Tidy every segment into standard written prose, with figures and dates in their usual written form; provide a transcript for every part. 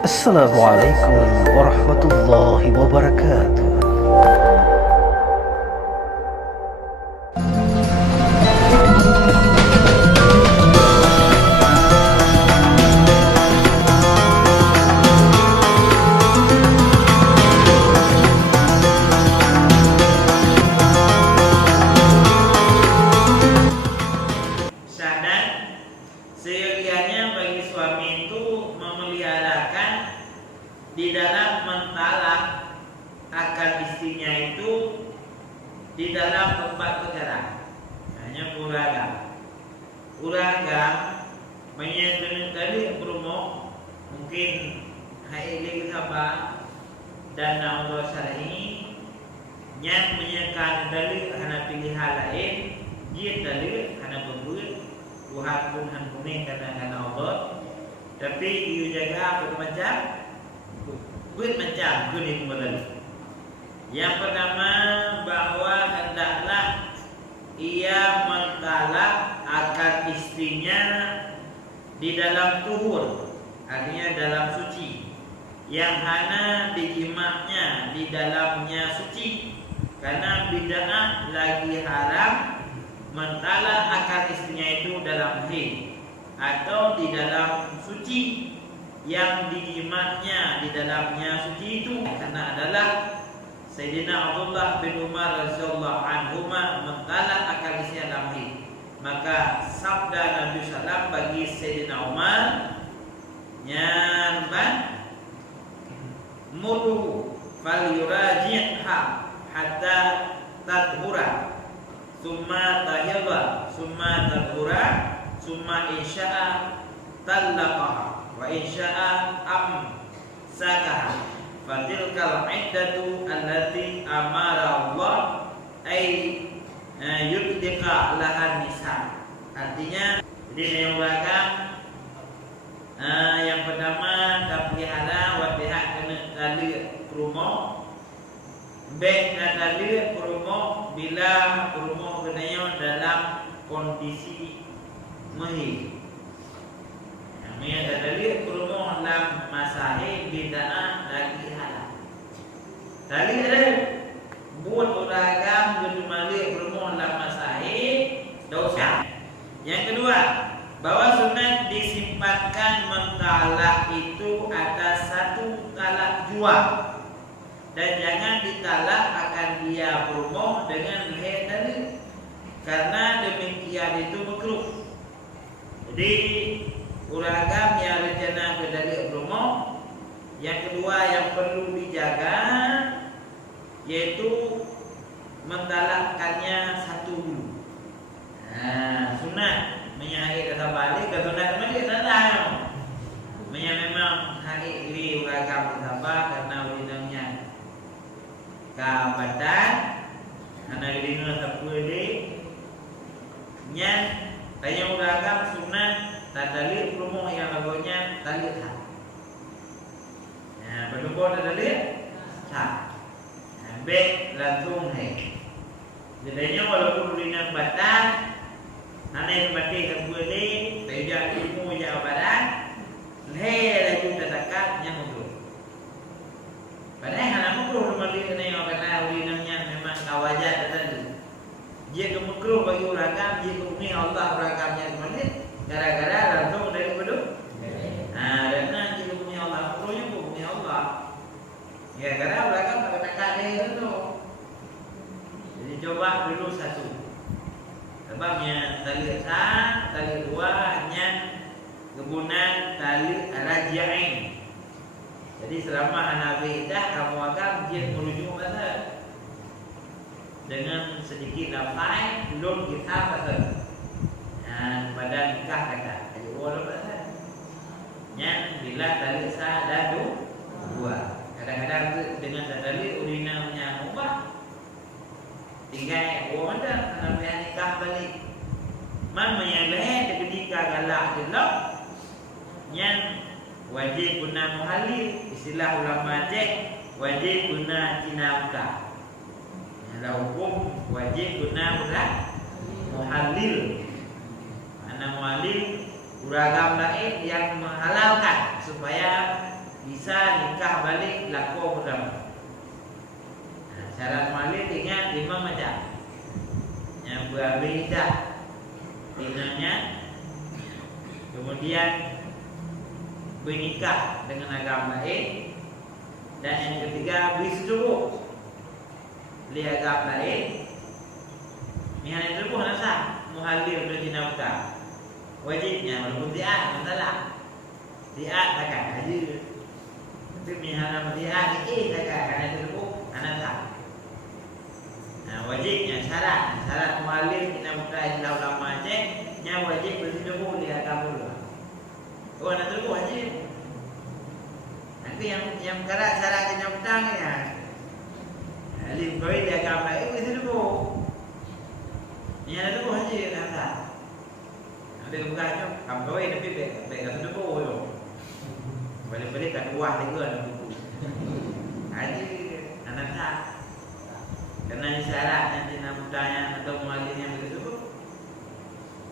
Assalamualaikum warahmatullahi wabarakatuh. Sadar seyogianya bagi suami itu memeliharakan di dalam mentalak akan istrinya itu di dalam 4 perkara. Hanya uragam menyendiri tadi promo mungkin haile sabar dan Allah syar'i yang menyekan dalil hana pilihan lain dia dalil hana pembuat Tuhan pun kuning karena Allah tapi dia jaga bermacam kuning modal. Yang pertama bahwa hendaklah ia mentalak akan istrinya di dalam tuhur, artinya dalam suci, yang hana dijimaknya di dalamnya suci, karena bid'ah lagi haram mentalak akan istrinya itu dalam haid atau di dalam suci yang dijimaknya di dalamnya suci itu, karena adalah Sayyidina Abdullah bin Umar radhiyallahu anhuma mentalak akan istrinya dalam haid. Maka sabda Nabi sallallahu bagi Sayyidina Umar nyanban muru fal yuraji'ha hatta tadhura summa tahiyya summa tadhura summa insya'a talaqaha wa insya'a amsakaha fatilkal iddatu allati amara Allah ay yudika lahan nisa. Artinya jadi yang pertama tapihara wa pihak kena tali promo baik tali promo bila promo kenanya dalam kondisi mahir. Namanya tali promo dalam masahi bid'ah lagi halal. Tali ada buat uragam gedumali promo dalam masahi dosa. Yang kedua, bahwa sunat disimpankan mentalak itu atas satu talak jual dan jangan ditalak akan dia promo dengan haid tadi, karena demikian itu makruh. Jadi uragam yang rencana ke dari promo. Yang kedua yang perlu dijaga yaitu mentalakkannya satu dulu. Sunat menyahid atau balik ke sunat balik tak tahu. Memang hari ini uragam bertambah karena urinanya kabatan, karena urinnya terpulih. Nyan tanya uragam sunat tadali promo yang lagunya tali hak. Belum boleh tadali hak. Baik langsung hai. Jadinya walaupun urinnya batas Nanti mati kembali tidak ilmu jawaban leh lagi terdekat yang makruh. Padahal hanya makruh kembali kena karena urinnya memang kawajar tadi. Jika makruh bagi uragam, jika umi Allah uragamnya kembali gara-gara langsung dari beduk. Karena jika umi Allah makruhnya umi Allah. Ya karena uragam tak dekat dia itu. Jadi coba dulu satu. Sebabnya tali sah, tali dua hanya kegunaan tali raji'ain. Jadi selama Hanafi dah kamu akan dia merujuk pada dengan sedikit lafaz belum kita kata. Pada nikah kata. Jadi walaupun kata. Yang bila tali sah dan dua. Kadang-kadang dengan tali urinanya ubah. Tinggal wanda namanya nikah balik. Man menyaleh ketika galak jelok yang wajib guna muhalil, istilah ulama cek wajib guna cinauta. Kalau hukum wajib guna muhalil. Mana muhalil uragam lain yang menghalalkan supaya bisa nikah balik laku pertama. Syarat muallim ingat 5 macam. Yang berbeda dinanya, kemudian bernikah dengan agama lain, dan yang ketiga bersetubuh li agama lain. Yang setubuh nasa muhalil berjina buta. Wajibnya walaupun dia masalah. Dia takkan haji. Tapi misalnya dia takkan karena setubuh anak tak. Wajibnya syarat muallim kita buka istilah ulama Aceh nya wajib bersetubuh li agama dulu. Oh nak setubuh wajib. Tapi yang karat syarat kita buka ni ya. Alim koi li agama itu bersetubuh. Yang nak setubuh wajib nak. Ada buka tu kamu koi tapi baik setubuh tu. Balik-balik kat luar juga nak buku. Haji anak tak. Karena syarat nanti nak budaya atau muallim yang begitu.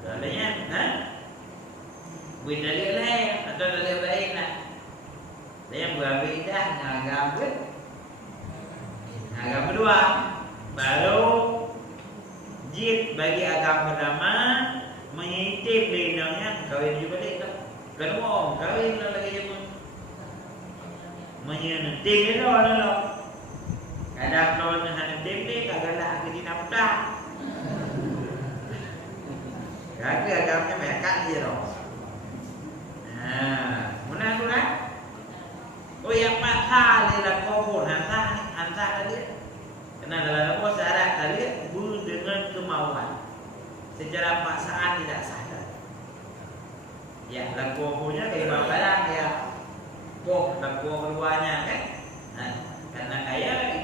Soalnya, buat dalil lain atau dalil lain lah. Yang berbeda agama kedua, baru jid bagi agama pertama mengintip lindungnya kawin juga balik tak. Kedua kawin lagi je menyenting itu lah. Kadang kalau nak tempe kagak lah kerja nak petang. Kagak agamanya mereka dia loh. Mana tu kan? Oh yang pakar ni lah kau hantar tadi. Kerana dalam apa syarat tadi dengan kemauan. Secara paksaan tidak sadar. Ya, lakunya kayak barang ya. Laku keduanya kan? Karena kaya tapi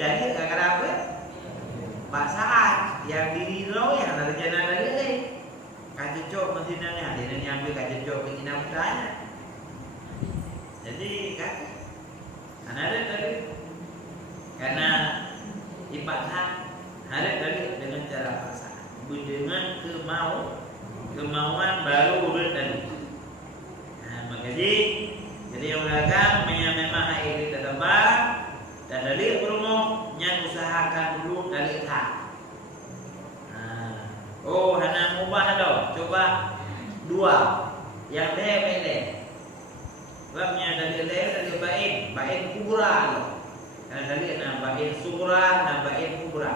tadi gara-gara apa? Paksaan yang diri lo yang ada jalan dari ni. Kacocok mesinnya dia ni ambil kacocok ke Cina mudanya. Jadi kan ada tadi karena dipaksa ada tadi dengan cara paksaan dengan kemauan baru tadi. Jadi orang memang air tertebak dan dari rumah yang usahakan dulu dari tak. Oh, hana mubah dah. Coba 2 yang leh. Sebabnya dari bain kubra. Karena dari bain sura dan bain kubra.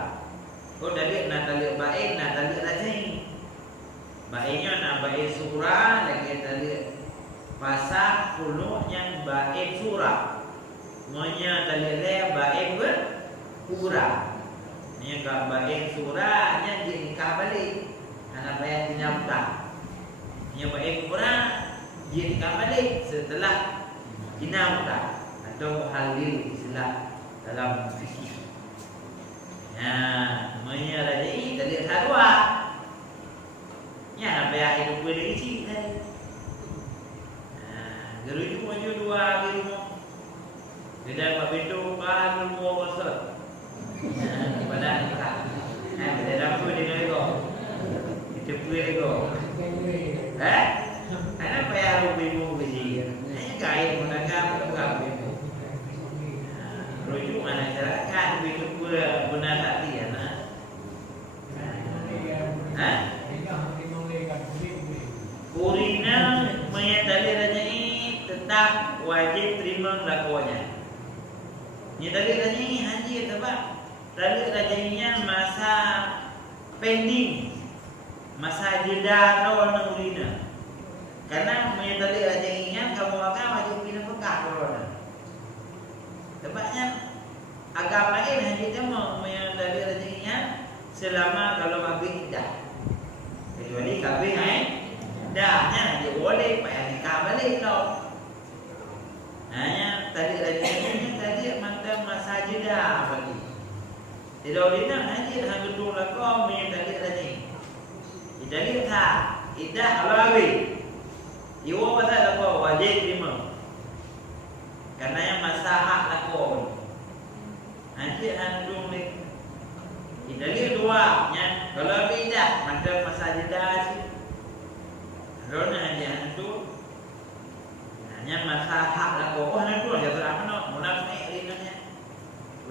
Oh, dari dari bain rajin. Bainnya bain sura lagi dari pasal kuno yang baik surah, semuanya dalilnya baik berkurang. Ini yang baik surahnya dinikah balik, karena bayar dinampak. Yang baik kurang dia nikah balik setelah dinampak atau halil istilah dalam fikih. Semuanya rajin dalil hadwa. Ya, bayar itu boleh kecil tadi. Gerujuk maju 2 di rumah. Dia buat pintu baru rumah besar. Badan nikah. Dia dapat dia lego. Itu pun lego. Ana bayar rumah biji. Ini kain menangkap apa? Rujuk mana masyarakat itu pun benar tak dia nak. Kurina menyadari raja tetap wajib terima lakuannya. Ni tadi raja ni haji sebab tadi rajanya masa pending, masa jeda lawan negurina. Karena menyadari rajanya kamu akan wajib kena pekah corona. Sebabnya agama lain haji cuma menyadari rajanya selama kalau habis dah. Kecuali kabin dahnya dia boleh payah nikah balik tau. Hanya tadi rajinnya tadi mantan masa jeda bagi. Tidak dina haji dah gedung lakau punya tadi rajin. Jadi tak idah alawi. Iwo pasal lakau wajib terima. Karena yang masa hak lakau. Haji handung ni. Jadi 2 nya kalau tidak mantan masa jeda sih. Rona haji handung. Hanya masalah lah kok nak tu dia tak apa nak munafik rinanya.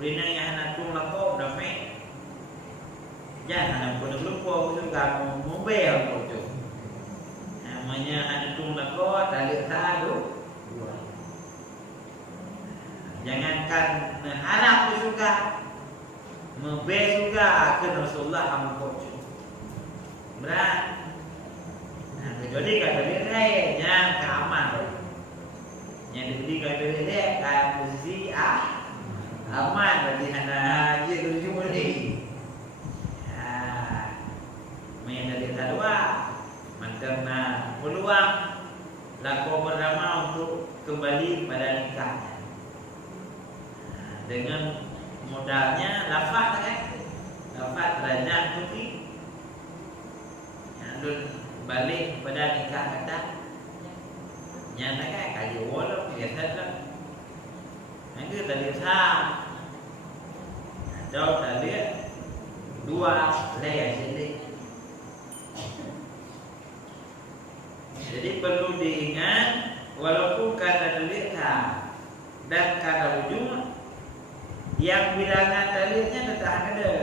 Rina yang nak tu lah kok munafik. Jangan pun lupa tu kamu mobil tu. Namanya ada tu lah kok tak ada satu. Jangankan harap tu juga mobil juga ke Rasulullah ampun. Berat. Kecuali kata dia yang keaman. Yang diberi kata dia kan posisi aman bagi anak dia tuju ni. Main dari kedua, karena peluang laku pertama untuk kembali pada nikahnya. Dengan modalnya lafaz kan, lafaz derajat putih. Yang balik pada nikah kata nyata kan kayu walau biasa lah. Nanti tadi atau tadi dua layer sini. Jadi perlu diingat walaupun kata tulisah dan kata ujung yang bilangan talinya tetap ada.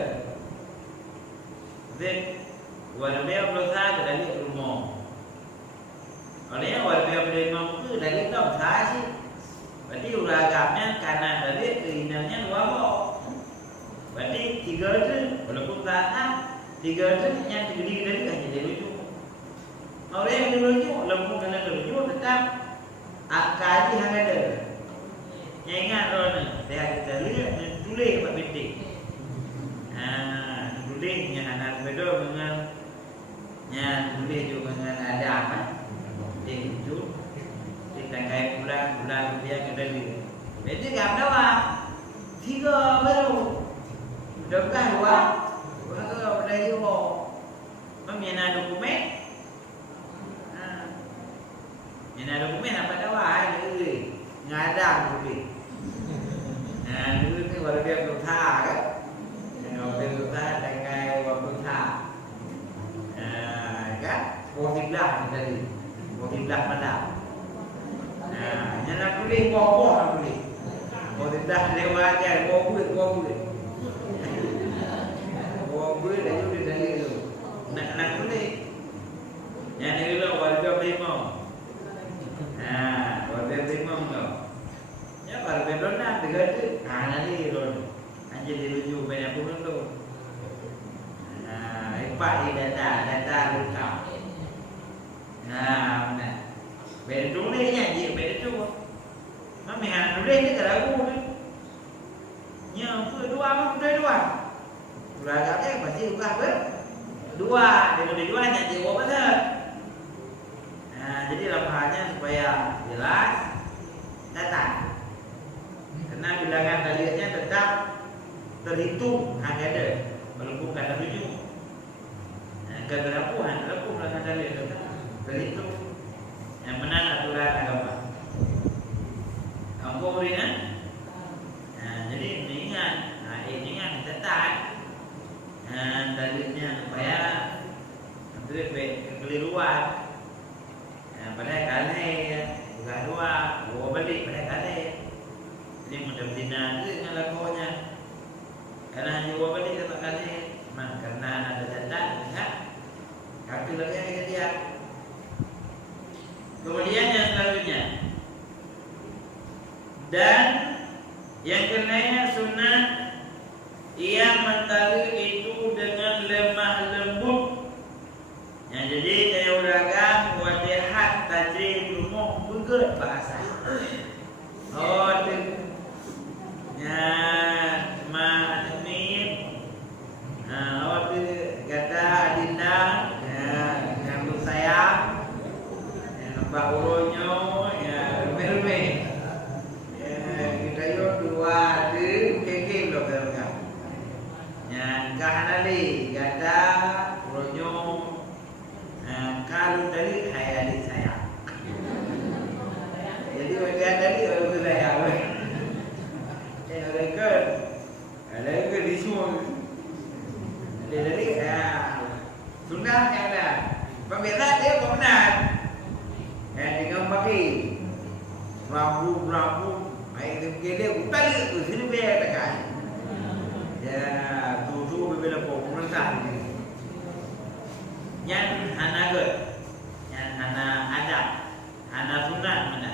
Walaupun berusaha dari rumah. Oleh walaupun rumah itu dari dom sahaja. Berarti uragamnya karena dari keinginannya dua bok. Berarti tiga itu walaupun tak tiga itu yang tinggi dari hanya dari ujung. Oleh yang dari ujung walaupun kena dari ujung tetap akal yang ada. Yang ingat orang dia kita lihat tulis apa penting. Tulisnya anak bedo dengan nya tulis juga dengan ada apa? Itu kita kayak bulan dia kena di. Jadi gambar apa? Tiga baru. Dekat dua. Kalau ada juga. Memina dokumen. Mina dokumen apa dawa ini? Ngadang tulis. Dulu ni baru dia berusaha kan? Kalau dia berusaha dengan berusaha. Kan? Posiblah tadi. Posiblah pada. Jangan tulis bohong nak tulis. Posiblah dia wajar bohong. Bohong dah juga dari itu. Nak tulis. Yang ni dulu warga primo. Warga primo tu. Ya warga primo nak dekat tu. Nanti tu. Anjir diruju banyak pun tu. Empat di data lengkap. Benar. Beda tulisnya je, beda tu. Mami han tulis ni tak lagu ni. Nya dua dua. Agaknya pasti bukan dua. Dia dua nya je apa betul. Jadi lapangannya supaya jelas data. Karena bilangan taliannya tetap terhitung ada walaupun kata tujuh. Kata lapuan bilangan talian tetap terhitung. Yang benar aturan agama. Kamu berikan. Jadi ingat, ingat catat. Taliannya supaya kekeliruan. Pada kali bukan dua balik pada kali. Jadi mudah-mudahan itu dengan lakunya. Karena hanya dua balik dapat kali. Karena ada catat, ingat. Kaki lagi yang dia. Kemudian yang selanjutnya. Dan yang kenanya sunnah ia mentali itu dengan lemah lembut. Yang jadi saya urangkan wadihat tajri rumah begitu bahasa. Oh tu. Ya ma'min. Oh tu kata adinda yang untuk saya Mbak Uronyo ya rumah-rumah. Kita yuk dua tu keke blok kan. Yang kahanali kata Uronyo kalau dari adik saya. Jadi orang dari orang saya. Orang ke di semua. Dari sunnah ada. Pemirsa dia benar. Dengan pakai Berabu baik dia balik tu sini biar dekat. Ya, tu bila pun merentah ni. Yang hana ke, yang hana adab, hana sunat mana.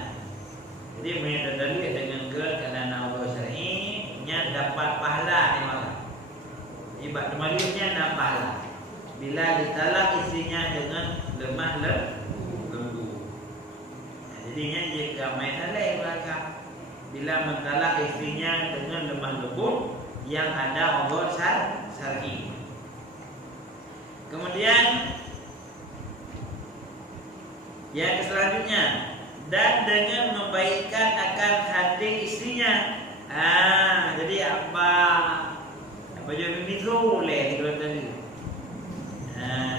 Jadi mereka dalil dengan ke kerana Allah syar'i nya dapat pahala ni malah. Ibarat kemalunya dapat pahala. Bila ditalak isinya dengan lemah lembut. Jadinya jika main halal belakang bila mentalak istrinya dengan lemah lembut yang ada Allah syar'i. Kemudian yang selanjutnya dan dengan membaikkan akan hati istrinya. Jadi apa jadi begitu leh di dalam tadi.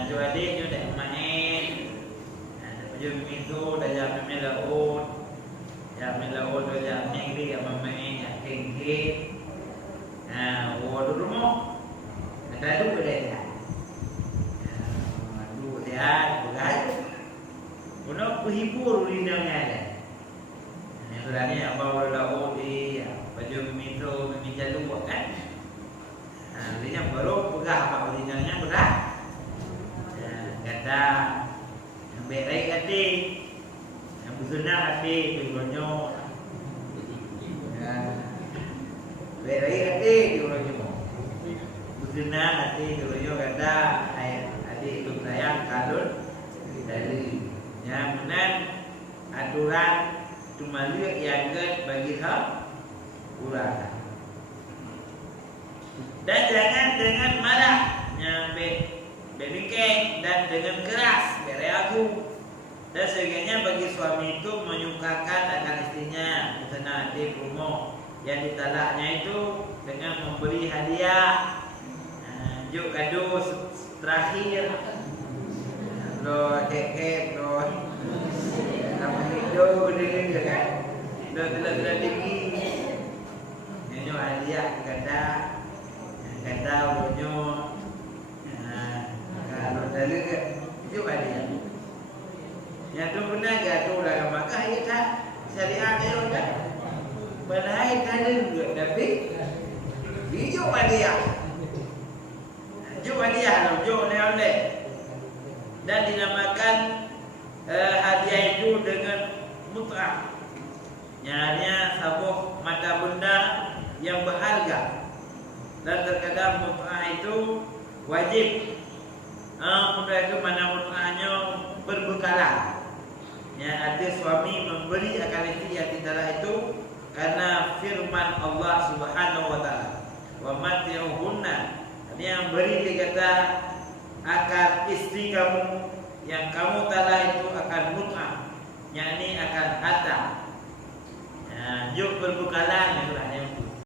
Coba dia dah main. Jadi begitu dah jam melaut. Ya melaut dah jam negeri apa main ya tinggi. Dulu rumah. Ada dulu dia. Dulu dia begitu. Untuk menghibur dirinya ada. Sebenarnya apa orang di baju metro meminta dua kan? Dirinya baru pegah apa dirinya berat. Kata yang baik hati, yang bersenang hati diulanyo. Baik hati diulanyo. Bersenang hati diulanyo kata adik itu sayang kalun dari. Yang benar aturan cuma lihat yang bagi hak urang. Dan jangan dengan marah yang berikan dan dengan keras bereagu. Dan sebagainya bagi suami itu menyukakan akan istrinya misalnya di rumah yang ditalaknya itu dengan memberi hadiah juk kado terakhir kek nama hidup dia kan dah tinggi nyo hadiah kata nyo kalau dalil itu hadiah yang tu benar gaduh lah maka ia tak syariat dia kan balai dalil juga tapi hijau hadiah oleh dan dinamakan hadiah itu dengan mut'ah. Nyaranya sabuh mata benda yang berharga. Dan terkadang mut'ah itu wajib. Mut'ah itu mana mut'ahnya berbekalan. Yang ada suami memberi akan istri yang tidaklah itu karena firman Allah Subhanahu wa taala. Wa mati'uhunna. Yang beri dia kata akan istri kamu yang kamu talak itu akan mut'ah, yakni akan harta. Yuk berbekalan